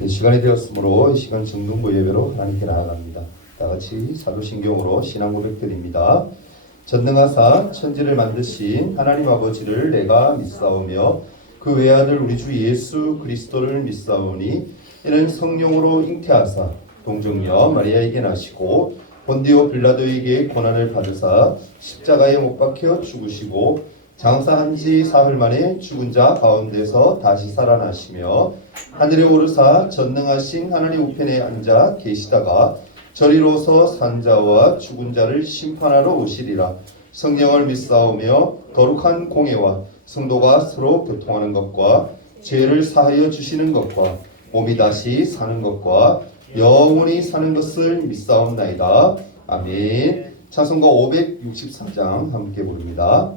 시간이 되었으므로 이 시간 정등부 예배로 하나님께 나아갑니다. 다같이 사도신경으로 신앙 고백드립니다. 전능하사 천지를 만드신 하나님 아버지를 내가 믿사오며 그 외아들 우리 주 예수 그리스도를 믿사오니 이는 성령으로 잉태하사 동정녀 마리아에게 나시고 본디오 빌라도에게 고난을 받으사 십자가에 못 박혀 죽으시고 장사한 지 사흘 만에 죽은 자 가운데서 다시 살아나시며 하늘에 오르사 전능하신 하나님 우편에 앉아 계시다가 저리로서 산 자와 죽은 자를 심판하러 오시리라. 성령을 믿사오며 거룩한 공예와 성도가 서로 교통하는 것과 죄를 사하여 주시는 것과 몸이 다시 사는 것과 영원히 사는 것을 믿사옵나이다. 아멘. 찬송가 564장 함께 부릅니다.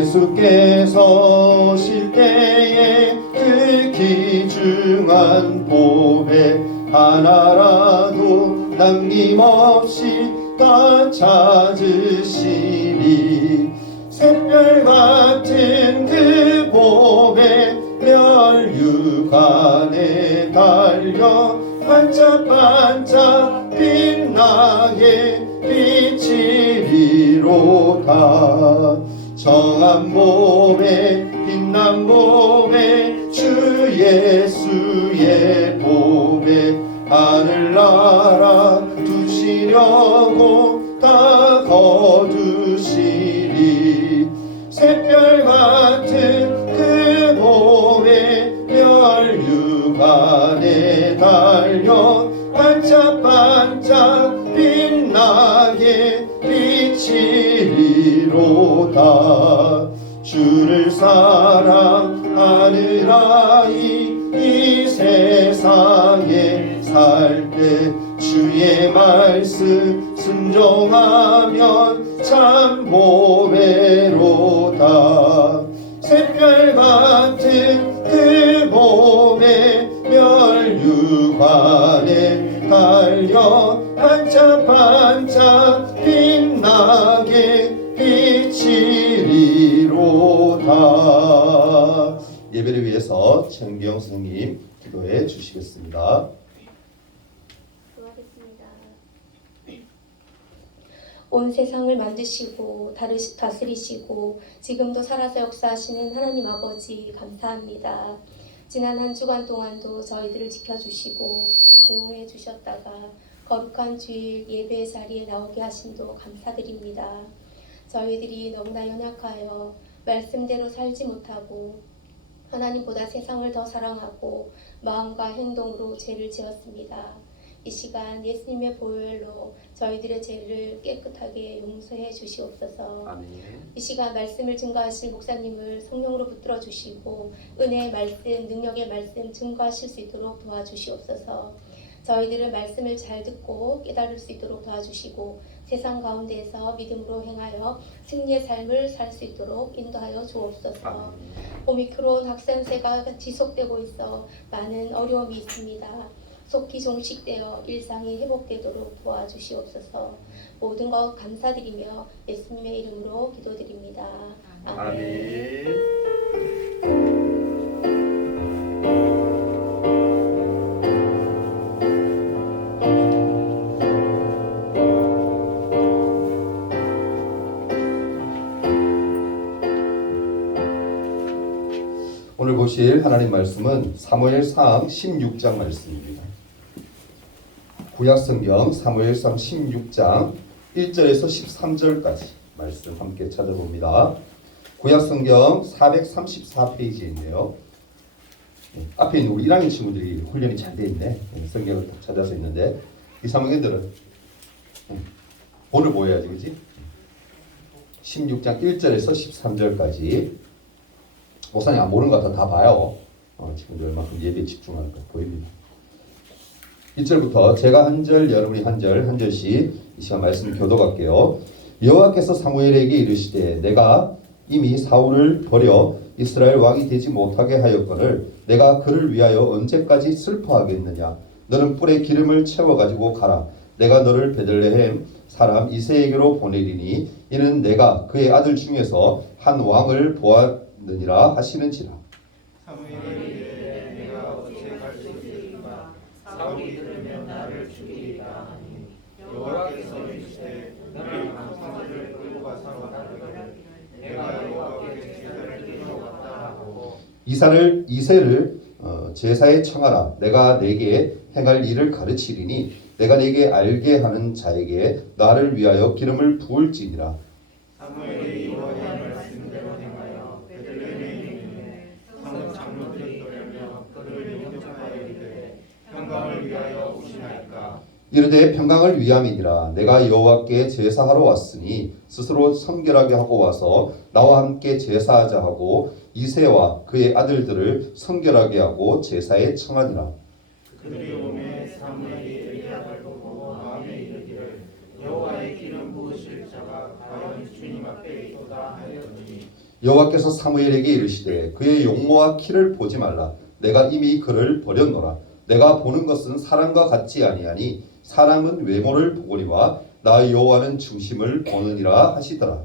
예수께서 오실 때에 그 귀중한 보배 하나라도 남김없이 다 찾으시리. 샛별 같은 그 보배 멸류관에 달려 반짝반짝 빛나게 비치리로다. 정한 몸에 빛난 몸에 주 예수의 보배 하늘나라 두시려고 다 거두시리. 샛별 같은 그 보배 멸류관에 달려 반짝반짝 빛나게 비치리로다. 주를 사랑하느라 이 세상에 살 때 주의 말씀 순종하면 참 보배로다. 샛별 같은 그 보배 멸류관에 달려 반짝반짝 빛나게 비치리로다. 예배를 위해서 천경 선생님 기도해 주시겠습니다. 온 세상을 만드시고 다스리시고 지금도 살아서 역사하시는 하나님 아버지 감사합니다. 지난 한 주간 동안도 저희들을 지켜주시고 보호해 주셨다가 거룩한 주일 예배 자리에 나오게 하심도 감사드립니다. 저희들이 너무나 연약하여 말씀대로 살지 못하고 하나님보다 세상을 더 사랑하고 마음과 행동으로 죄를 지었습니다. 이 시간 예수님의 보혈로 저희들의 죄를 깨끗하게 용서해 주시옵소서. 아멘. 이 시간 말씀을 증거하실 목사님을 성령으로 붙들어 주시고 은혜의 말씀, 능력의 말씀 증거하실 수 있도록 도와주시옵소서. 저희들은 말씀을 잘 듣고 깨달을 수 있도록 도와주시고 세상 가운데에서 믿음으로 행하여 승리의 삶을 살 수 있도록 인도하여 주옵소서. 오미크론 확산세가 지속되고 있어 많은 어려움이 있습니다. 속히 종식되어 일상이 회복되도록 도와주시옵소서. 모든 것 감사드리며 예수님의 이름으로 기도드립니다. 아멘. 오늘 보실 하나님 말씀은 사무엘상 16장 말씀입니다. 구약성경 사무엘상 16장 1절에서 13절까지 말씀 함께 찾아봅니다. 구약성경 434페이지인데요. 앞에 있는 우리 1학년 친구들이 훈련이 잘 돼 있네. 성경을 딱 찾아서 있는데 이 3학년들은 본을 보여야지, 그렇지? 16장 1절에서 13절까지 목사님 안 모르는 것 같아 다 봐요. 친구들 얼마큼 예배에 집중하는 거 보입니다. 1절부터 제가 한 절, 여러분이 한 절, 한 절씩 이 시간 말씀 교독할게요. 여호와께서 사무엘에게 이르시되 내가 이미 사울을 버려 이스라엘 왕이 되지 못하게 하였거늘 내가 그를 위하여 언제까지 슬퍼하겠느냐. 너는 뿔에 기름을 채워가지고 가라. 내가 너를 베들레헴 사람 이새에게로 보내리니 이는 내가 그의 아들 중에서 한 왕을 보았느니라 하시는지라. 사무엘이 이르되 내가 어찌 갈 수 있으리까 사울이 들으면 나를 죽이리라 하니 여호와께서 이르시되 너를 강성들을 끌고 가서 하라기를 내가 여호와께 제사를 드리러 왔다 하고 이새를 제사에 청하라. 내가 내게 행할 일을 가르치리니 내가 내게 알게 하는 자에게 나를 위하여 기름을 부을지니라. 사무엘이 여호와의 말씀대로 행하여 베들레헴에 이르매 성읍 장로들이 떠려며 그를 용접하여 이르되 평강을 위하여 오시나이까. 이르되 평강을 위함이니라. 내가 여호와께 제사하러 왔으니 스스로 성결하게 하고 와서 나와 함께 제사하자 하고 이새와 그의 아들들을 성결하게 하고 제사에 청하니라. 그들이 오매 사무엘이 엘리야를 보고 마음에 이르기를 여호와의 기름 부으실 자가 과연 주님 앞에 있도다 하였더니 여호와께서 사무엘에게 이르시되 그의 용모와 키를 보지 말라. 내가 이미 그를 버렸노라. 내가 보는 것은 사람과 같지 아니하니 사람은 외모를 보거니와 나 여호와는 중심을 보느니라 하시더라.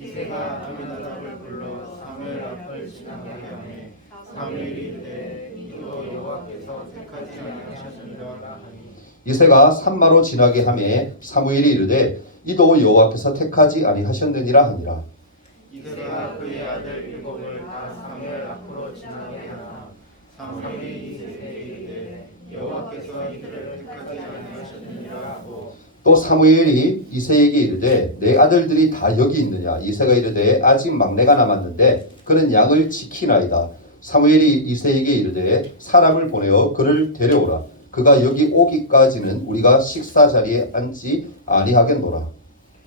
이새가 아미나답을 불러 사무엘 앞을 지나게 하매 사무엘이 이르되 이도 여호와께서 택하지 아니하셨느니라 하니 이새가 산마로 지나게 하매 사무엘이 이르되 이도 여호와께서 택하지 아니하셨느니라 하니라. 이새가 그의 아들 일곱을 다 사무엘 앞으로 지나게 하나 사무엘이 이새에게 이르되 여호와께서 이들을 택하지 아니하셨느니라 하고 또 사무엘이 이새에게 이르되 내 아들들이 다 여기 있느냐. 이새가 이르되 아직 막내가 남았는데 그는 양을 지키나이다. 사무엘이 이새에게 이르되 사람을 보내어 그를 데려오라. 그가 여기 오기까지는 우리가 식사 자리에 앉지 아니하겠노라.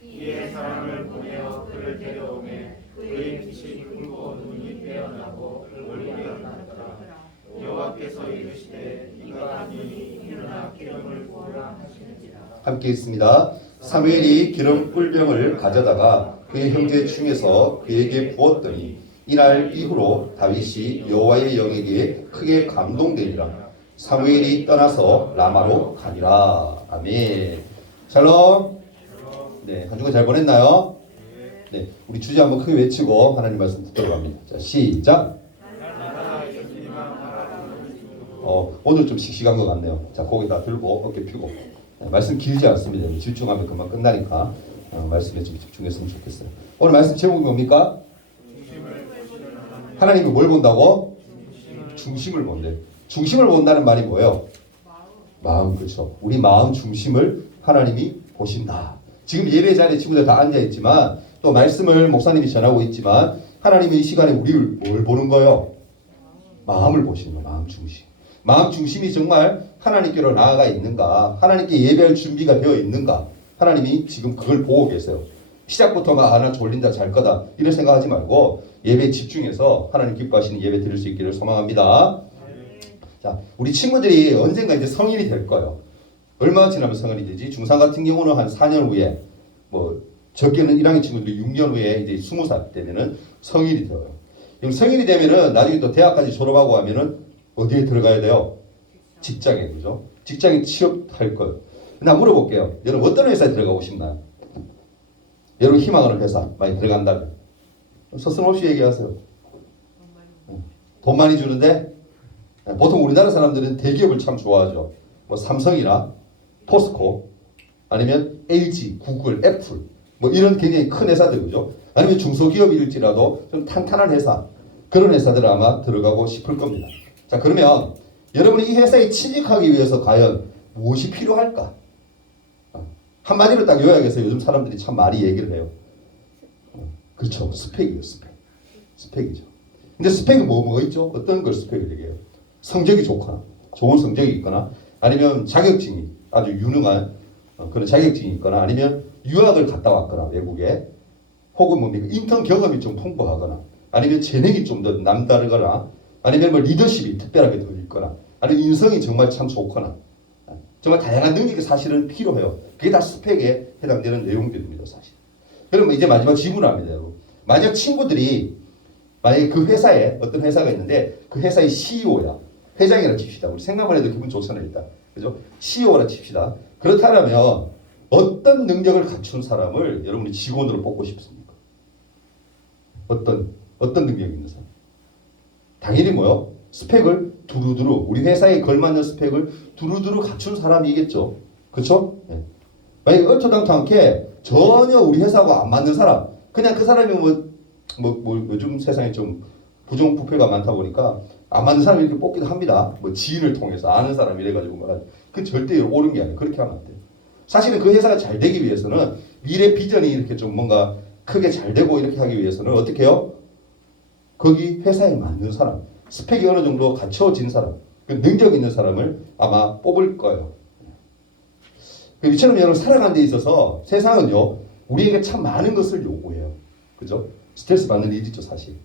이에 사람을 보내어 그를 데려오매 그의 빛이 붉고 눈이 빼어나고 얼굴이 어나더라. 여호와께서 이르시되 이가 아니니 일어나 기름을 부으라 하시는지라. 함께 있습니다. 사무엘이 기름 꿀병을 가져다가 그의 형제 중에서 그에게 부었더니 이날 이후로 다윗이 여호와의 영에게 크게 감동되니라. 사무엘이 떠나서 라마로 가니라. 아멘. 샬롬. 네, 한 주간 잘 보냈나요? 네, 우리 주제 한번 크게 외치고 하나님 말씀 듣도록 합니다. 자, 시작. 오늘 좀 씩씩한 것 같네요. 자, 고개 다 들고 어깨 펴고. 네, 말씀 길지 않습니다. 집중하면 금방 끝나니까 말씀에 좀 집중했으면 좋겠어요. 오늘 말씀 제목이 뭡니까? 하나님이 뭘 본다고? 중심을 본대. 중심을 본다는 말이 뭐예요? 마음, 그렇죠. 우리 마음 중심을 하나님이 보신다. 지금 예배 자리에 친구들 다 앉아 있지만 또 말씀을 목사님이 전하고 있지만 하나님이 이 시간에 우리를 뭘 보는 거예요? 마음을 보시는 거예요. 마음 중심. 마음 중심이 정말 하나님께로 나아가 있는가? 하나님께 예배할 준비가 되어 있는가? 하나님이 지금 그걸 보고 계세요. 시작부터 나 졸린다 잘 거다 이런 생각하지 말고 예배에 집중해서 하나님 기뻐하시는 예배 드릴 수 있기를 소망합니다. 자, 우리 친구들이 언젠가 이제 성인이 될 거예요. 얼마 지나면 성인이 되지? 중3 같은 경우는 한 4년 후에, 뭐 적게는 1학년 친구들이 6년 후에 이제 20살 되면은 성인이 되어요. 그럼 성인이 되면은 나중에 또 대학까지 졸업하고 하면은 어디에 들어가야 돼요? 직장에, 그죠? 직장에 취업할 거예요. 나 물어볼게요. 여러분 어떤 회사에 들어가고 싶나요? 여러분 희망하는 회사 많이 들어간다면 서슴없이 얘기하세요. 돈 많이 주는데 보통 우리나라 사람들은 대기업을 참 좋아하죠. 뭐 삼성이나 포스코 아니면 LG, 구글, 애플 뭐 이런 굉장히 큰 회사들 그죠? 아니면 중소기업일지라도 좀 탄탄한 회사 그런 회사들 아마 들어가고 싶을 겁니다. 자 그러면 여러분이 이 회사에 취직하기 위해서 과연 무엇이 필요할까? 한마디로 딱 요약해서 요즘 사람들이 참 많이 얘기를 해요. 그렇죠. 스펙이에요. 스펙이죠. 근데 스펙은 뭐가 있죠? 어떤 걸 스펙을 얘기해요? 성적이 좋거나 좋은 성적이 있거나 아니면 자격증이 아주 유능한 그런 자격증이 있거나 아니면 유학을 갔다 왔거나 외국에 혹은 뭡니까 인턴 경험이 좀 풍부하거나 아니면 재능이 좀 더 남다르거나 아니면 뭐 리더십이 특별하게 더 있거나 아니면 인성이 정말 참 좋거나 정말 다양한 능력이 사실은 필요해요. 그게 다 스펙에 해당되는 내용들입니다. 사실. 그러면 이제 마지막 질문을 합니다. 여러분. 만약 친구들이 만약에 그 회사에 어떤 회사가 있는데 그 회사의 CEO야. 회장이라 칩시다. 우리 생각만 해도 기분 좋잖아요. 일단. 그죠? CEO라 칩시다. 그렇다면 어떤 능력을 갖춘 사람을 여러분이 직원으로 뽑고 싶습니까? 어떤 능력이 있는 사람? 당연히 뭐요? 스펙을 두루두루 우리 회사에 걸맞는 스펙을 두루두루 갖춘 사람이겠죠. 그렇죠? 네. 만약에 얼토당토않게 전혀 우리 회사와 안 맞는 사람, 그냥 그 사람이 요즘 세상에 좀 부정부패가 많다 보니까 안 맞는 사람이 이렇게 뽑기도 합니다. 뭐 지인을 통해서 아는 사람 이래가지고 말하지. 그건 절대 옳은 게 아니에요. 그렇게 하면 안 돼요. 사실은 그 회사가 잘 되기 위해서는 미래 비전이 이렇게 좀 뭔가 크게 잘 되고 이렇게 하기 위해서는 어떻게 해요? 거기 회사에 맞는 사람, 스펙이 어느 정도 갖춰진 사람, 그 능력 있는 사람을 아마 뽑을 거예요. 이처럼 여러분 살아가는 데 있어서 세상은요 우리에게 참 많은 것을 요구해요. 그죠? 스트레스 받는 일이죠 사실.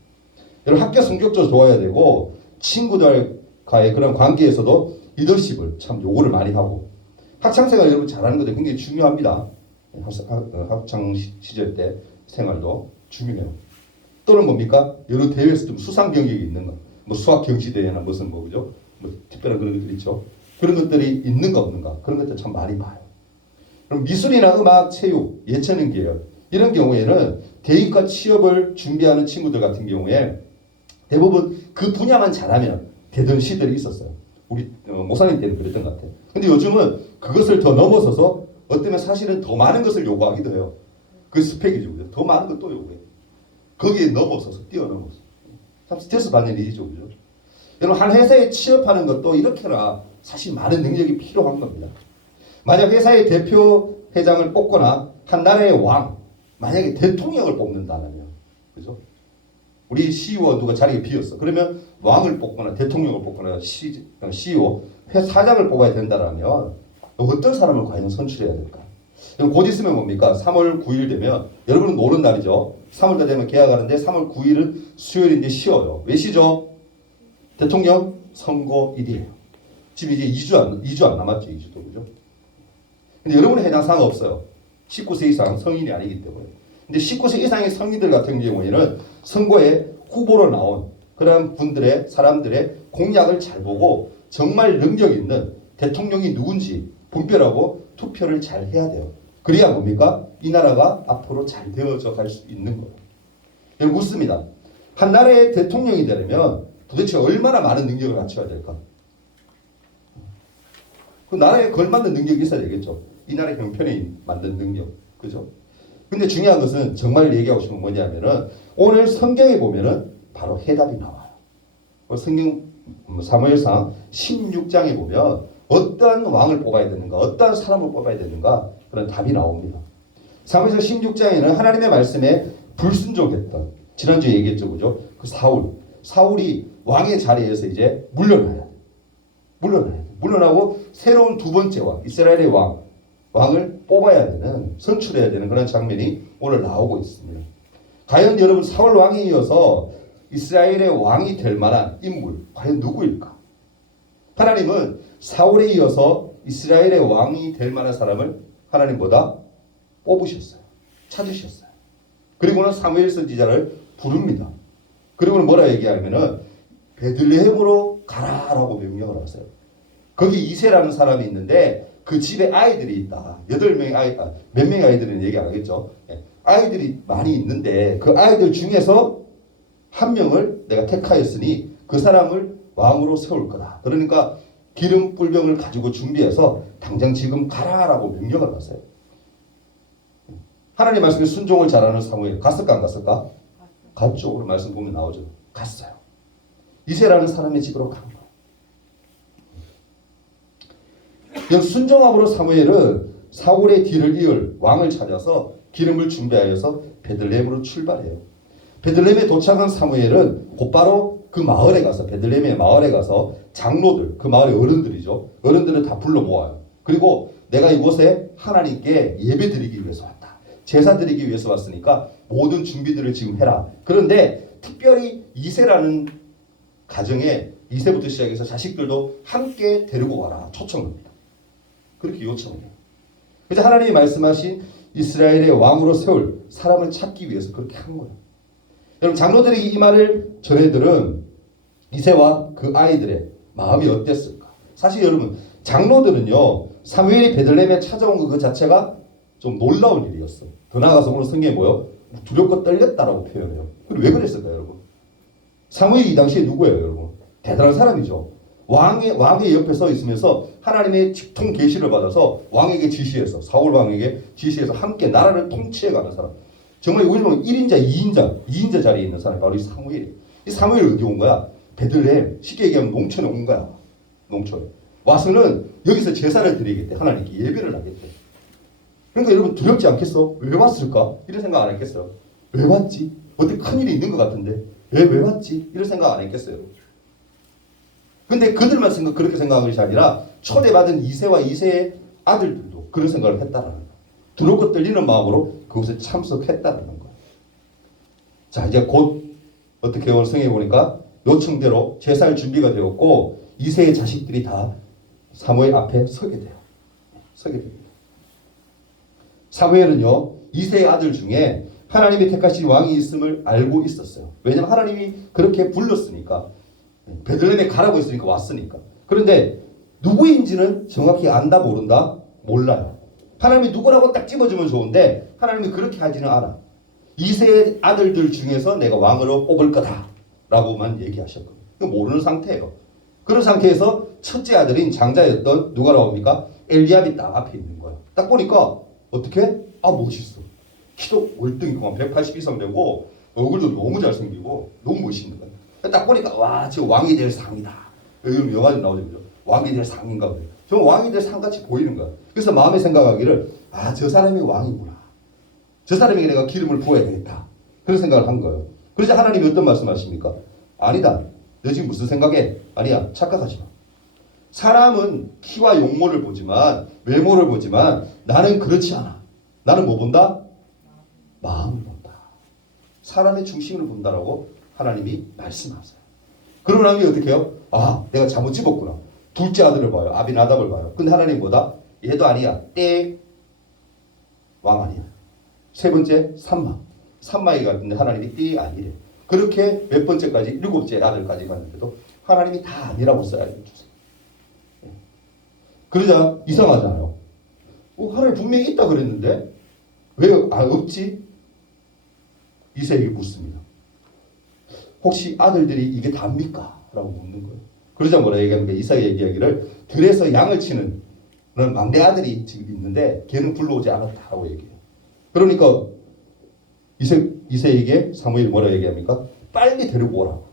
여러분 학교 성적도 좋아야 되고 친구들과의 그런 관계에서도 리더십을 참 요구를 많이 하고 학창생활 여러분 잘하는 것도 굉장히 중요합니다. 학창 시절 때 생활도 중요해요. 또는 뭡니까? 여러 대회에서 좀 수상 경력이 있는 거. 뭐 수학 경시 대회나 무슨 뭐 그죠? 뭐 특별한 그런 것들 있죠. 그런 것들이 있는가 없는가 그런 것들 참 많이 봐요. 그럼 미술이나 음악, 체육, 예체능 계열 이런 경우에는 대입과 취업을 준비하는 친구들 같은 경우에 대부분 그 분야만 잘하면 되던 시절이 있었어요. 우리 목사님 때는 그랬던 것 같아요. 근데 요즘은 그것을 더 넘어서서 어쩌면 사실은 더 많은 것을 요구하기도 해요. 그 스펙이죠. 더 많은 걸 또 요구해요. 거기에 넘어서서 뛰어넘어서. 참 스트레스 받는 일이죠. 그죠? 여러분 한 회사에 취업하는 것도 이렇게나 사실 많은 능력이 필요한 겁니다. 만약 회사의 대표 회장을 뽑거나 한 나라의 왕, 만약에 대통령을 뽑는다면, 그죠? 우리 CEO 누가 자리가 비었어. 그러면 왕을 뽑거나 대통령을 뽑거나 CEO, 회사장을 뽑아야 된다라면 어떤 사람을 과연 선출해야 될까? 곧 있으면 뭡니까? 3월 9일 되면 여러분은 노는 날이죠. 3월달 되면 계약하는데 3월 9일은 수요일인데 쉬어요. 왜 쉬죠? 대통령 선거일이에요. 지금 이제 2주 안 남았죠. 2주도 그죠? 근데 여러분의 해당 사항은 없어요. 19세 이상 성인이 아니기 때문에. 근데 19세 이상의 성인들 같은 경우에는 선거에 후보로 나온 그런 분들의 사람들의 공약을 잘 보고 정말 능력 있는 대통령이 누군지 분별하고 투표를 잘 해야 돼요. 그래야 뭡니까? 이 나라가 앞으로 잘 되어져 갈 수 있는 거예요. 여러분 묻습니다. 한 나라의 대통령이 되려면 도대체 얼마나 많은 능력을 갖춰야 될까? 그 나라에 걸맞는 능력이 있어야 되겠죠. 이 나라 형편에 맞는 능력. 그죠? 근데 중요한 것은 정말 얘기하고 싶은 뭐냐면은 오늘 성경에 보면은 바로 해답이 나와요. 성경 사무엘상 16장에 보면 어떠한 왕을 뽑아야 되는가, 어떠한 사람을 뽑아야 되는가 그런 답이 나옵니다. 사무엘상 16장에는 하나님의 말씀에 불순종했던 지난주에 얘기했죠, 그죠? 그 사울이 왕의 자리에서 이제 물러나야 돼. 물러나고 새로운 두 번째 왕, 이스라엘의 왕을 뽑아야 되는, 선출해야 되는 그런 장면이 오늘 나오고 있습니다. 과연 여러분 사울 왕에 이어서 이스라엘의 왕이 될 만한 인물 과연 누구일까? 하나님은 사울에 이어서 이스라엘의 왕이 될 만한 사람을 하나님보다 뽑으셨어요. 찾으셨어요. 그리고는 사무엘 선지자를 부릅니다. 그리고는 뭐라 얘기하면은 베들레헴으로 가라라고 명령을 하세요. 거기 이세라는 사람이 있는데 그 집에 아이들이 있다. 8명의 몇 명의 아이들은 얘기 안 하겠죠. 아이들이 많이 있는데 그 아이들 중에서 한 명을 내가 택하였으니 그 사람을 왕으로 세울 거다. 그러니까 기름 뿔병을 가지고 준비해서 당장 지금 가라라고 명령을 하세요. 하나님 말씀에 순종을 잘하는 사무엘 갔을까 안 갔을까? 갔죠. 오늘 말씀 보면 나오죠. 갔어요. 이세라는 사람의 집으로 간 거예요. 순종함으로 사무엘은 사울의 뒤를 이을 왕을 찾아서 기름을 준비하여서 베들레헴으로 출발해요. 베들레헴에 도착한 사무엘은 곧바로 그 마을에 가서 베들레헴의 마을에 가서 장로들, 그 마을의 어른들이죠. 어른들을 다 불러 모아요. 그리고 내가 이곳에 하나님께 예배 드리기 위해서 왔다. 제사 드리기 위해서 왔으니까 모든 준비들을 지금 해라. 그런데 특별히 이세라는 가정에 이세부터 시작해서 자식들도 함께 데리고 와라. 초청합니다. 그렇게 요청해요. 그래서 하나님이 말씀하신 이스라엘의 왕으로 세울 사람을 찾기 위해서 그렇게 한 거예요. 여러분 장로들에게 이 말을 전해들은 이세와 그 아이들의 마음이 어땠을까? 사실 여러분 장로들은요 사무엘이 베들레헴에 찾아온 것 그 자체가 좀 놀라운 일이었어. 더 나아가서 오늘 성경에 뭐요? 두렵고 떨렸다라고 표현해요. 그리고 왜 그랬을까요, 여러분? 사무엘이 이 당시에 누구예요, 여러분? 대단한 사람이죠. 왕의 옆에 서 있으면서 하나님의 직통 계시를 받아서 왕에게 지시해서, 사울 왕에게 지시해서 함께 나라를 통치해가는 사람. 정말 우리 보면 1인자, 2인자 자리에 있는 사람이 바로 이 사무엘이에요. 이 사무엘이 어디 온 거야? 베들레헴, 쉽게 얘기하면 농촌에 온 거야. 농촌에. 와서는 여기서 제사를 드리겠대. 하나님께 예배를 하겠대. 그러니까 여러분 두렵지 않겠어? 왜 왔을까? 이런 생각 안 했겠어요? 왜 왔지? 어떻게 큰일이 있는 것 같은데 왜 왔지? 이런 생각 안 했겠어요? 근데 그들만 그렇게 생각한 것이 아니라 초대받은 이세와 이세의 아들들도 그런 생각을 했다라는 거예요. 두렵고 떨리는 마음으로 그곳에 참석했다라는 거예요. 자, 이제 곧 어떻게 오늘 성경에 보니까 요청대로 제사할 준비가 되었고 이세의 자식들이 다 사무엘 앞에 서게 돼요. 서게 됩니다. 사무엘은요, 이세의 아들 중에 하나님이 택하신 왕이 있음을 알고 있었어요. 왜냐하면 하나님이 그렇게 불렀으니까. 베들레헴에 가라고 했으니까 왔으니까. 그런데 누구인지는 정확히 안다 모른다 몰라요. 하나님이 누구라고 딱 집어주면 좋은데 하나님이 그렇게 하지는 않아. 이세의 아들들 중에서 내가 왕으로 뽑을 거다 라고만 얘기하셨거든요. 모르는 상태예요. 그런 상태에서 첫째 아들인 장자였던 누가 나옵니까? 엘리압이 딱 앞에 있는 거예요. 딱 보니까 어떻게? 멋있어. 키도 월등히만 180 이상 되고 얼굴도 너무 잘생기고 너무 멋있는 거예요. 딱 보니까 와, 저 왕이 될 상이다. 여기 영화에 나오죠. 왕이 될 상인가 보요. 저 왕이 될 상같이 보이는 거야. 그래서 마음에 생각하기를 저 사람이 왕이구나. 저 사람에게 내가 기름을 부어야 되겠다. 그런 생각을 한 거예요. 그래서 하나님이 어떤 말씀하십니까? 아니다. 너 지금 무슨 생각해? 아니야. 착각하지 마. 사람은 키와 용모를 보지만 외모를 보지만 나는 그렇지 않아. 나는 뭐 본다? 마음을 본다. 사람의 중심을 본다라고 하나님이 말씀하세요. 그러고 나면 어떻게 해요? 내가 잘못 집었구나. 둘째 아들을 봐요. 아비나답을 봐요. 근데 하나님 뭐다? 얘도 아니야. 왕 아니야. 세 번째 삼마이 갔는데 하나님이 아니래. 그렇게 몇 번째까지 7째 아들까지 갔는데도 하나님이 다 아니라고 써야 알려주세요. 그러자 이상하잖아요. 하나님 분명히 있다 그랬는데 왜 없지? 이세에게 묻습니다. 혹시 아들들이 이게 답니까? 라고 묻는 거예요. 그러자 뭐라 얘기하는가? 이사야 얘기하기를 들에서 양을 치는 그런 막내 아들이 지금 있는데 걔는 불러오지 않았다고 얘기해요. 그러니까 이세에게 사무엘이 뭐라 얘기합니까? 빨리 데리고 오라고.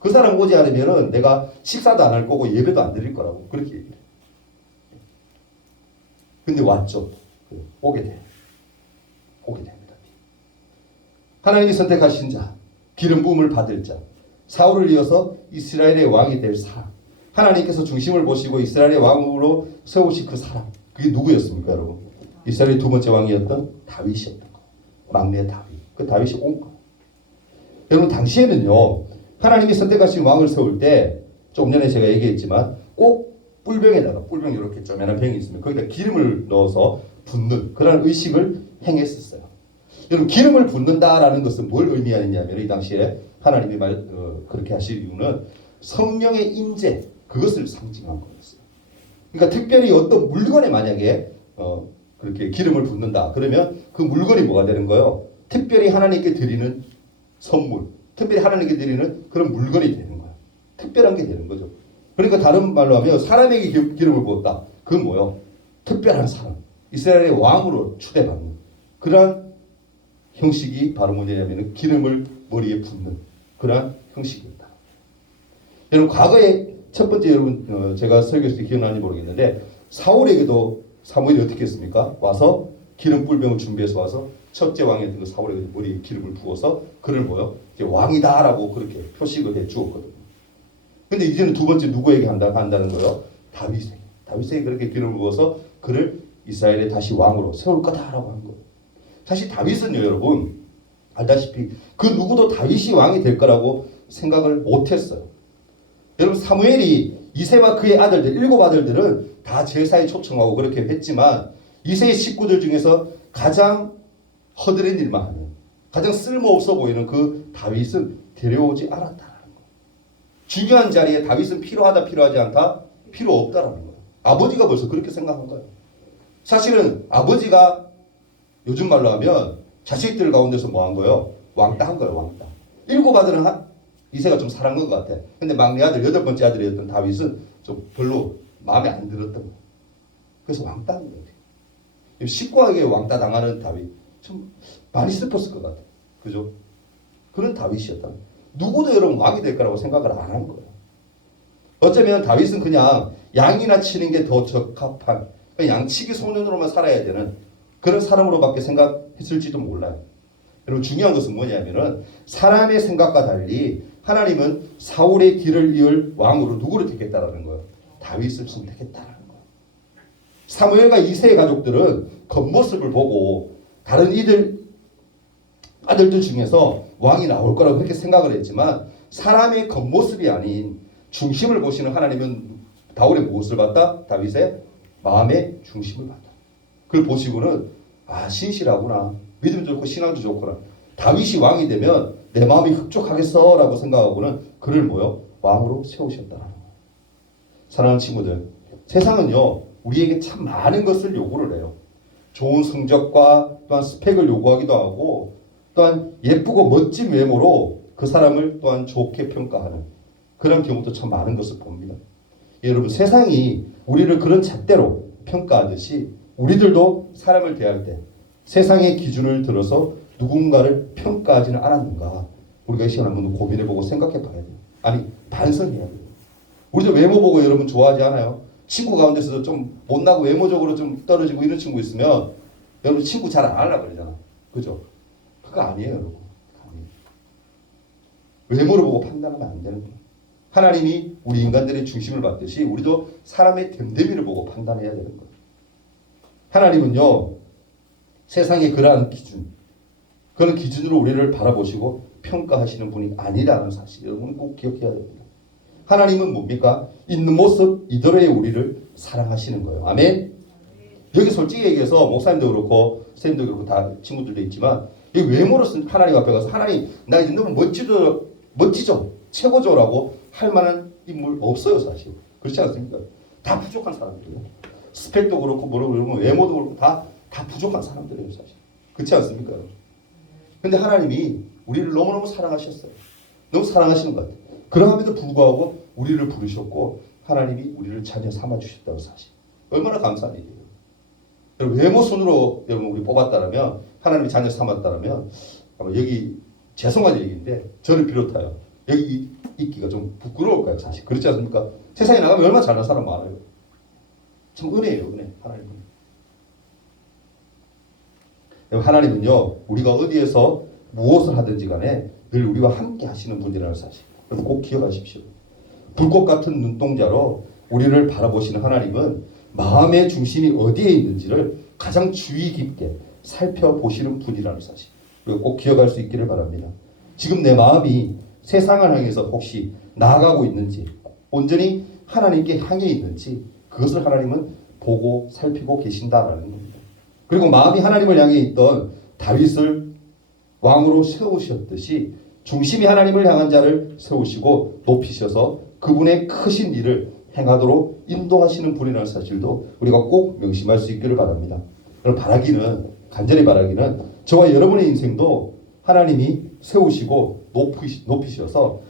그 사람 오지 않으면은 내가 식사도 안 할 거고 예배도 안 드릴 거라고 그렇게 얘기해요. 근데 왔죠. 오게 됩니다. 하나님이 선택하신 자, 기름 부음을 받을 자, 사울을 이어서 이스라엘의 왕이 될 사람, 하나님께서 중심을 보시고 이스라엘의 왕으로 세우신 그 사람, 그게 누구였습니까, 여러분? 이스라엘의 두 번째 왕이었던 다윗이었던 거. 막내 다윗. 그 다윗이 온 거. 여러분 당시에는요, 하나님이 선택하신 왕을 세울 때 좀 전에 제가 얘기했지만 꼭 뿔병 이렇게 쪼매난 병이 있으면 거기다 기름을 넣어서 붓는 그런 의식을 행했었어요. 여러분 기름을 붓는다라는 것은 뭘 의미하느냐면 이 당시에 하나님이 그렇게 하실 이유는 성령의 임재 그것을 상징한 거였어요. 그러니까 특별히 어떤 물건에 만약에 그렇게 기름을 붓는다 그러면 그 물건이 뭐가 되는 거예요? 특별히 하나님께 드리는 선물, 특별히 하나님께 드리는 그런 물건이 되는 거예요. 특별한 게 되는 거죠. 그러니까 다른 말로 하면 사람에게 기름을 부었다. 그건 뭐예요? 특별한 사람, 이스라엘의 왕으로 추대받는 그러한 형식이 바로 뭐냐면 기름을 머리에 붓는 그러한 형식이었다. 여러분 과거에 첫 번째 여러분 제가 설교했을 때 기억나는지 모르겠는데 사울에게도 사무엘이 어떻게 했습니까? 와서 기름 뿔병을 준비해서 와서 첫째 왕이었던 그 사울에게 머리에 기름을 부어서 그를 뭐요? 이제 왕이다라고 그렇게 표식을 해 주었거든요. 근데 이제는 두 번째 누구에게 한다는 거요? 다윗에게 그렇게 기름을 부어서 그를 이스라엘의 다시 왕으로 세울 거다라고 한 거예요. 사실 다윗은요, 여러분 알다시피 그 누구도 다윗이 왕이 될 거라고 생각을 못했어요. 여러분 사무엘이 이새와 그의 아들들 7 아들들은 다 제사에 초청하고 그렇게 했지만 이새의 식구들 중에서 가장 허드렛 일만 하는 가장 쓸모없어 보이는 그 다윗은 데려오지 않았다라는 거예요. 중요한 자리에 다윗은 필요하다 필요하지 않다 필요 없다라는 거예요. 아버지가 벌써 그렇게 생각한 거예요. 사실은 아버지가 요즘 말로 하면 자식들 가운데서 뭐 한 거예요? 왕따 한 거예요. 왕따. 7아들은 이세가 좀 사랑한 것 같아. 근데 막내 아들 8번째 아들이었던 다윗은 좀 별로 마음에 안 들었던 거예요. 그래서 왕따 한 거예요. 19에게 왕따 당하는 다윗 좀 많이 슬펐을 것 같아요. 그죠? 그런 다윗이었다. 누구도 여러분 왕이 될 거라고 생각을 안 한 거예요. 어쩌면 다윗은 그냥 양이나 치는 게 더 적합한 양치기 소년으로만 살아야 되는 그런 사람으로밖에 생각했을지도 몰라요. 여러분 중요한 것은 뭐냐면은 사람의 생각과 달리 하나님은 사울의 길을 이을 왕으로 누구를 택했다라는 거예요. 다윗을 선택했다라는 거예요. 사무엘과 이새의 가족들은 겉모습을 보고 다른 아들들 중에서 왕이 나올 거라고 그렇게 생각을 했지만 사람의 겉모습이 아닌 중심을 보시는 하나님은 다윗의 무엇을 봤다? 다윗의 마음의 중심을 봤다. 그걸 보시고는 신실하구나. 믿음도 좋고 신앙도 좋구나. 다윗이 왕이 되면 내 마음이 흡족하겠어 라고 생각하고는 그를 왕으로 세우셨다는 거예요. 사랑하는 친구들, 세상은요 우리에게 참 많은 것을 요구를 해요. 좋은 성적과 또한 스펙을 요구하기도 하고 또한 예쁘고 멋진 외모로 그 사람을 또한 좋게 평가하는 그런 경우도 참 많은 것을 봅니다. 여러분 세상이 우리를 그런 잣대로 평가하듯이 우리들도 사람을 대할 때 세상의 기준을 들어서 누군가를 평가하지는 않았는가 우리가 이 시간 한번 고민해보고 생각해 봐야 돼요. 아니 반성해야 돼요. 우리도 외모 보고 여러분 좋아하지 않아요? 친구 가운데서도 좀 못나고 외모적으로 좀 떨어지고 이런 친구 있으면 여러분 친구 잘 안 하려고 그러잖아. 그죠? 그거 아니에요 여러분. 아니에요. 외모를 보고 판단하면 안 되는 거예요. 하나님이 우리 인간들의 중심을 받듯이 우리도 사람의 됨됨이를 보고 판단해야 되는 거예요. 하나님은요 세상의 그러한 기준 그런 기준으로 우리를 바라보시고 평가하시는 분이 아니라는 사실 여러분 꼭 기억해야 됩니다. 하나님은 뭡니까? 있는 모습 이대로의 우리를 사랑하시는 거예요. 아멘. 여기 솔직히 얘기해서 목사님도 그렇고 선생님도 그렇고 다 친구들도 있지만 이 외모로 하나님 앞에 가서 하나님 나 이제 너무 멋지죠 최고죠라고 할 만한 인물 없어요 사실. 그렇지 않습니까? 다 부족한 사람들이에요. 스펙도 그렇고 뭐라고 그러고 외모도 그렇고 다 부족한 사람들이에요 사실. 그렇지 않습니까? 근데 하나님이 우리를 너무너무 사랑하셨어요. 너무 사랑하시는 것 같아요. 그럼에도 불구하고 우리를 부르셨고 하나님이 우리를 자녀 삼아주셨다고 사실. 얼마나 감사한 일이에요. 여러분 외모 순으로 여러분 우리 뽑았다라면 하나님이 자녀 삼았다라면 아마 여기 죄송한 얘기인데 저를 비롯하여 여기 있기가 좀 부끄러울 거예요 사실. 그렇지 않습니까? 세상에 나가면 얼마나 잘난 사람 많아요. 참 은혜예요 은혜. 하나님은. 하나님은요 우리가 어디에서 무엇을 하든지 간에 늘 우리와 함께 하시는 분이라는 사실. 그래서 꼭 기억하십시오. 불꽃 같은 눈동자로 우리를 바라보시는 하나님은 마음의 중심이 어디에 있는지를 가장 주의 깊게 살펴보시는 분이라는 사실. 그리고 꼭 기억할 수 있기를 바랍니다. 지금 내 마음이 세상을 향해서 혹시 나아가고 있는지 온전히 하나님께 향해 있는지 그것을 하나님은 보고 살피고 계신다라는 겁니다. 그리고 마음이 하나님을 향해 있던 다윗을 왕으로 세우셨듯이 중심이 하나님을 향한 자를 세우시고 높이셔서 그분의 크신 일을 행하도록 인도하시는 분이라는 사실도 우리가 꼭 명심할 수 있기를 바랍니다. 여러분 간절히 바라기는 저와 여러분의 인생도 하나님이 세우시고 높이셔서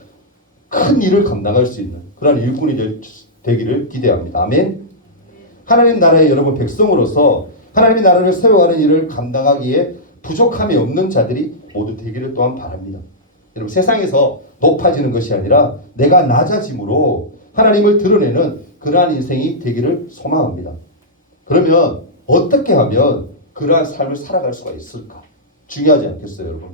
큰 일을 감당할 수 있는 그런 일꾼이 되기를 기대합니다. 아멘. 하나님 나라의 여러분 백성으로서 하나님의 나라를 세워가는 일을 감당하기에 부족함이 없는 자들이 모두 되기를 또한 바랍니다. 여러분 세상에서 높아지는 것이 아니라 내가 낮아짐으로 하나님을 드러내는 그러한 인생이 되기를 소망합니다. 그러면 어떻게 하면 그러한 삶을 살아갈 수가 있을까? 중요하지 않겠어요 여러분?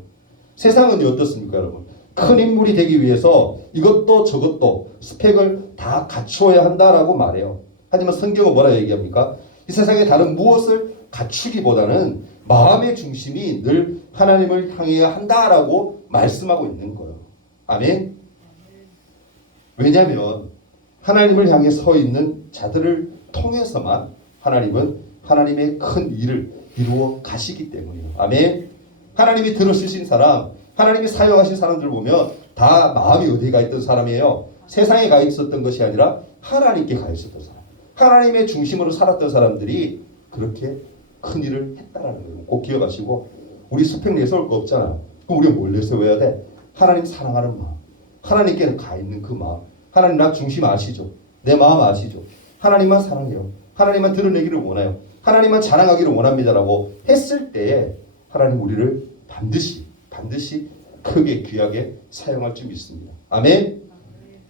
세상은 어떻습니까 여러분? 큰 인물이 되기 위해서 이것도 저것도 스펙을 다 갖추어야 한다라고 말해요. 하지만 성경은 뭐라 얘기합니까? 이 세상에 다른 무엇을 갖추기보다는 마음의 중심이 늘 하나님을 향해야 한다라고 말씀하고 있는 거예요. 아멘. 왜냐하면 하나님을 향해 서 있는 자들을 통해서만 하나님은 하나님의 큰 일을 이루어 가시기 때문이에요. 아멘. 하나님이 들어주신 사람, 하나님이 사용하신 사람들 보면 다 마음이 어디에 가 있던 사람이에요? 세상에 가 있었던 것이 아니라 하나님께 가 있었던 사람. 하나님의 중심으로 살았던 사람들이 그렇게 큰 일을 했다라는 거예요. 꼭 기억하시고 우리 스펙 내세울 거 없잖아요. 그럼 우리가 뭘 내세워야 돼? 하나님 사랑하는 마음, 하나님께는 가 있는 그 마음. 하나님 나 중심 아시죠? 내 마음 아시죠? 하나님만 사랑해요. 하나님만 드러내기를 원해요. 하나님만 자랑하기를 원합니다라고 했을 때에 하나님 우리를 반드시 크게 귀하게 사용할 줄 믿습니다. 아멘.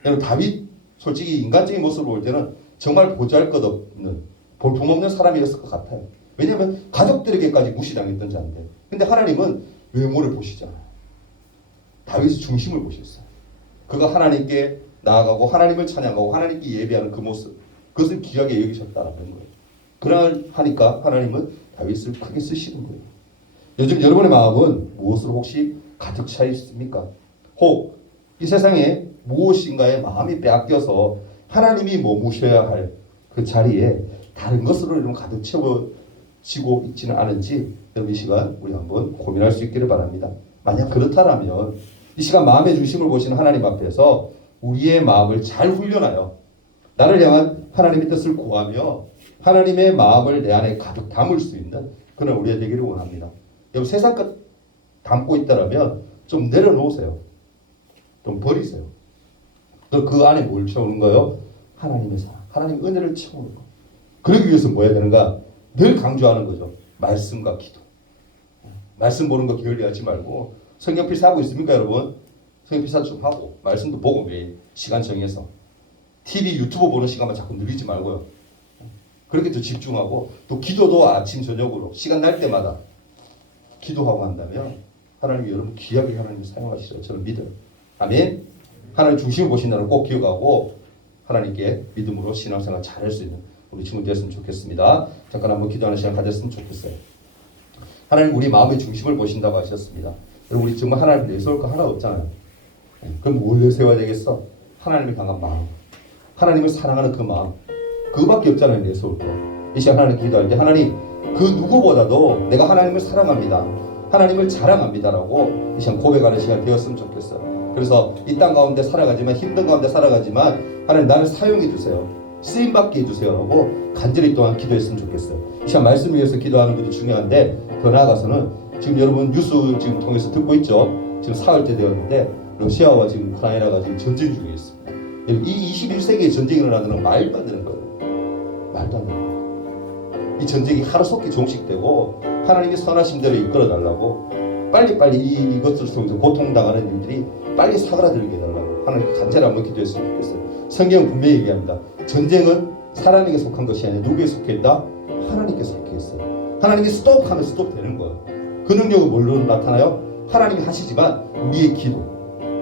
여러분 다윗 솔직히 인간적인 모습으로 볼 때는 정말 보잘것없는 볼품없는 사람이었을 것 같아요. 왜냐하면 가족들에게까지 무시당했던 자인데, 근데 하나님은 외모를 보시잖아요. 다윗의 중심을 보셨어요. 그가 하나님께 나아가고 하나님을 찬양하고 하나님께 예배하는 그 모습, 그것을 귀하게 여기셨다는 거예요. 그러하니까 하나님은 다윗을 크게 쓰시는 거예요. 요즘 여러분의 마음은 무엇으로 혹시 가득 차 있습니까? 혹 이 세상에 무엇인가에 마음이 빼앗겨서 하나님이 머무셔야 할 그 자리에 다른 것으로 여러분 가득 채워지고 있지는 않은지 여러분 이 시간 우리 한번 고민할 수 있기를 바랍니다. 만약 그렇다면 이 시간 마음의 중심을 보시는 하나님 앞에서 우리의 마음을 잘 훈련하여 나를 향한 하나님의 뜻을 구하며 하나님의 마음을 내 안에 가득 담을 수 있는 그런 우리가 되기를 원합니다. 여러분 세상 것 담고 있다라면 좀 내려놓으세요. 좀 버리세요. 그 안에 뭘 채우는 거예요? 하나님의 사랑, 하나님의 은혜를 채우는 거. 그러기 위해서 뭐 해야 되는가? 늘 강조하는 거죠. 말씀과 기도. 말씀 보는 거 게을리하지 말고 성경 필사하고 있습니까 여러분? 성경 필사 좀 하고 말씀도 보고 매일 시간 정해서 TV 유튜브 보는 시간만 자꾸 늘리지 말고요. 그렇게 더 집중하고 또 기도도 아침 저녁으로 시간 날 때마다 기도하고 한다면 하나님이 여러분 귀하게 하나님이 사용하시리라 저는 믿어요. 아멘. 하나님 중심을 보신다는 꼭 기억하고 하나님께 믿음으로 신앙생활 잘할 수 있는 우리 친구 되었으면 좋겠습니다. 잠깐 한번 기도하는 시간 가졌으면 좋겠어요. 하나님 우리 마음의 중심을 보신다고 하셨습니다. 여러분 우리 정말 하나님 내세울 거 하나 없잖아요. 그럼 뭘 내세워야 되겠어? 하나님을 향한 마음, 하나님을 사랑하는 그 마음, 그거밖에 없잖아요. 내세울 거. 이 시간 하나님 기도할 때 하나님 그 누구보다도 내가 하나님을 사랑합니다, 하나님을 자랑합니다라고 이 시간 고백하는 시간 되었으면 좋겠어요. 그래서 이 땅 가운데 살아가지만 힘든 가운데 살아가지만 하나님 나를 사용해 주세요, 쓰임받게 해주세요라고 간절히 또한 기도했으면 좋겠어요. 이 시간 말씀 위해서 기도하는 것도 중요한데 더 나아가서는 지금 여러분 뉴스 지금 통해서 듣고 있죠. 지금 사흘째 되었는데 러시아와 지금 우크라이나가 지금 전쟁 중에 있습니다. 이 21세기에 전쟁이 일어나는 건 말도 안 되는 거예요. 말도 안 되는 거예요. 이 전쟁이 하루속히 종식되고 하나님이 선하신 대로 이끌어달라고 빨리빨리 이것을 통해서 고통당하는 일들이 빨리 사그라들게 해달라고 하나님 간절히 한번 기도했으면 좋겠어요. 성경은 분명히 얘기합니다. 전쟁은 사람에게 속한 것이 아니라 누구에 속해있다? 하나님께 속해있어요. 하나님이 스톱하면 스톱 되는 거예요. 그 능력은 뭘로 나타나요? 하나님이 하시지만 우리의 기도,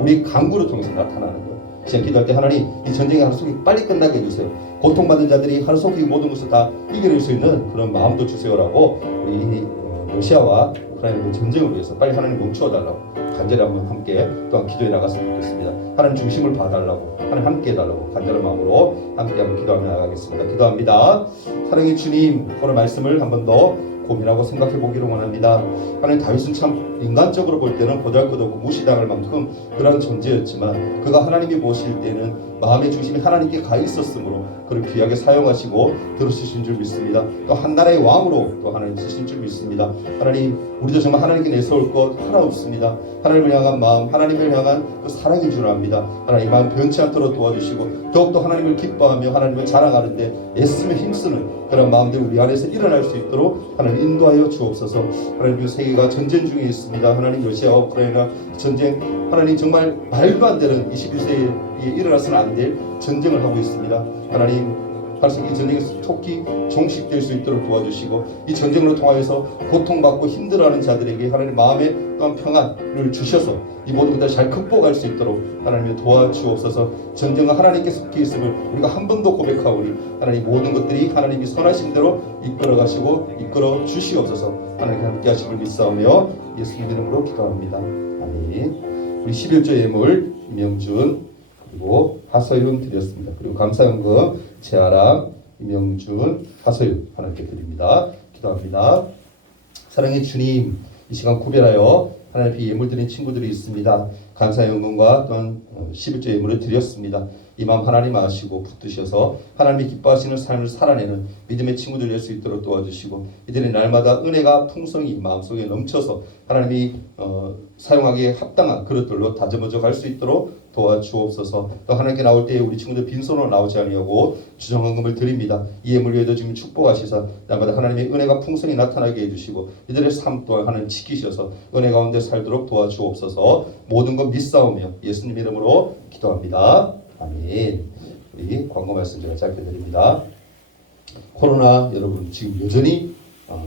우리의 간구를 통해서 나타나는 거예요. 시간 기도할 때 하나님 이 전쟁이 하루속히 빨리 끝나게 해주세요. 고통받은 자들이 하루속히 모든 것을 다 이겨낼 수 있는 그런 마음도 주세요라고 우리 러시아와 우크라이나의 전쟁을 위해서 빨리 하나님 멈추어달라고 간절히 한번 함께 또한 기도해 나갔으면 좋겠습니다. 하나님 중심을 봐달라고, 하나님 함께 해달라고 간절한 마음으로 함께 한번 기도하며 나가겠습니다. 기도합니다. 사랑의 주님, 오늘 말씀을 한 번 더 고민하고 생각해 보기를 원합니다. 하나님 다윗은 참 인간적으로 볼 때는 보잘것없고 무시당할 만큼 그런 존재였지만 그가 하나님이 보실 때는 마음의 중심이 하나님께 가 있었으므로 그를 귀하게 사용하시고 들어주신 줄 믿습니다. 또 한 나라의 왕으로 또 하나님 쓰신 줄 믿습니다. 하나님 우리도 정말 하나님께 내세울 것 하나 없습니다. 하나님을 향한 마음, 하나님을 향한 그 사랑인 줄 압니다. 하나님 마음 변치 않도록 도와주시고 더욱더 하나님을 기뻐하며 하나님을 자랑하는데 애쓰며 힘쓰는 그런 마음들이 우리 안에서 일어날 수 있도록 하나님 인도하여 주옵소서. 하나님 세계가 전쟁 중에 있습니다. 하나님 러시아와 우크라이나 전쟁, 하나님 정말 말도 안 되는 21세기에 일어나서는 안 될 전쟁을 하고 있습니다. 하나님 이 전쟁이 속히 종식될 수 있도록 도와주시고 이 전쟁으로 통하여서 고통받고 힘들어하는 자들에게 하나님 마음의 또한 평안을 주셔서 이 모든 것들을 잘 극복할 수 있도록 하나님의 도와주옵소서. 전쟁은 하나님께 속해 있음을 우리가 한 번 더 고백하오니 하나님 모든 것들이 하나님이 선하신 대로 이끌어 가시고 이끌어 주시옵소서. 하나님께 함께 하심을 믿사오며 예수님 이름으로 기도합니다. 아멘. 우리 11조 예물 이명준 그리고 하서윤 드렸습니다. 그리고 감사연금 재아람, 이명준, 하서윤 하나님께 드립니다. 기도합니다. 사랑의 주님, 이 시간 구별하여 하나님 앞에 예물 드린 친구들이 있습니다. 감사연금과 또한 11조 예물을 드렸습니다. 이 마음 하나님 아시고 붙드셔서 하나님이 기뻐하시는 삶을 살아내는 믿음의 친구들 될 수 있도록 도와주시고 이들의 날마다 은혜가 풍성히 마음속에 넘쳐서 하나님이 사용하기에 합당한 그릇들로 다져져 갈 수 있도록 도와주옵소서. 또 하나님께 나올 때에 우리 친구들 빈손으로 나오지 아니하고 주정헌금을 드립니다. 이 예물 위에도 지금 축복하시사 날마다 하나님의 은혜가 풍성히 나타나게 해주시고 이들의 삶 또한 하나님 지키셔서 은혜 가운데 살도록 도와주옵소서. 모든 것 믿사오며 예수님 이름으로 기도합니다. 아멘. 우리 광고 말씀 제가 짧게 드립니다. 코로나 여러분 지금 여전히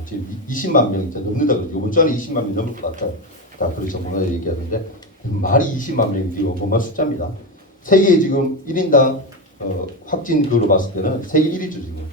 지금 20만 명 이제 넘는다 그러죠. 이번 주 안에 20만 명 넘을 것 같아요. 다 그렇죠. 전문가 얘기하는데 말이 20만 명이 어마어마한 숫자입니다. 세계 지금 1인당 확진으로 봤을 때는 세계 1위죠 지금.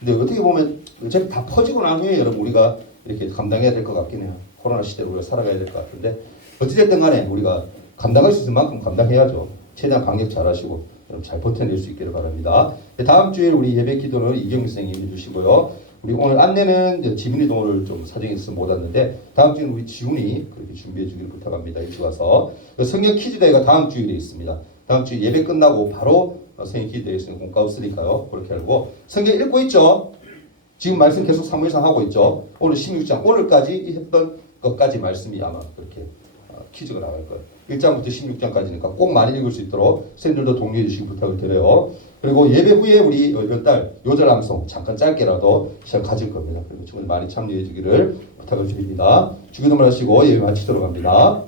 근데 어떻게 보면 어차피 다 퍼지고 난 후에 여러분 우리가 이렇게 감당해야 될 것 같긴 해요. 코로나 시대로 우리가 살아가야 될 것 같은데 어찌됐든 간에 우리가 감당할 수 있을 만큼 감당해야죠. 최대한 방역 잘하시고 여러분 잘 버텨낼 수 있기를 바랍니다. 다음 주에 우리 예배 기도는 이경미 선생님이 해주시고요. 우리 오늘 안내는 지민이 동호를 좀 사정이 있어서 못 왔는데 다음 주에는 우리 지훈이 그렇게 준비해 주기를 부탁합니다. 일찍 와서 성경 퀴즈 대회가 다음 주일에 있습니다. 다음 주 예배 끝나고 바로 성경 퀴즈 대회 있으면 공과 없으니까요. 그렇게 알고 성경 읽고 있죠. 지금 말씀 계속 사무 이상 하고 있죠. 오늘 16장 오늘까지 했던 것까지 말씀이 아마 그렇게 퀴즈가 나갈 거예요. 1장부터 16장까지니까 꼭 많이 읽을 수 있도록 선생님들도 독려해 주시기 부탁을 드려요. 그리고 예배 후에 우리 이번 달 요절암송 잠깐 짧게라도 시간 가질 겁니다. 그리고 친구들 많이 참여해 주기를 부탁을 드립니다. 주기도문 하시고 예배 마치도록 합니다.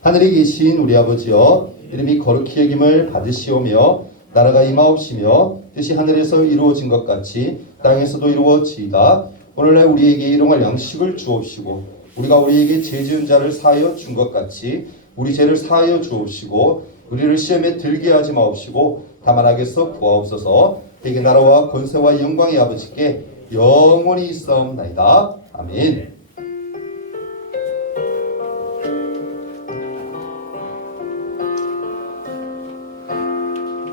하늘에 계신 우리 아버지여 이름이 거룩히 여김을 받으시오며 나라가 임하옵시며 뜻이 하늘에서 이루어진 것 같이 땅에서도 이루어지이다. 오늘날 우리에게 일용할 양식을 주옵시고 우리가 우리에게 죄 지은 자를 사하여 준 것 같이 우리 죄를 사하여 주옵시고 우리를 시험에 들게 하지 마옵시고 다만 악에서 구하옵소서. 대개 나라와 권세와 영광의 아버지께 영원히 있사옵나이다. 아멘.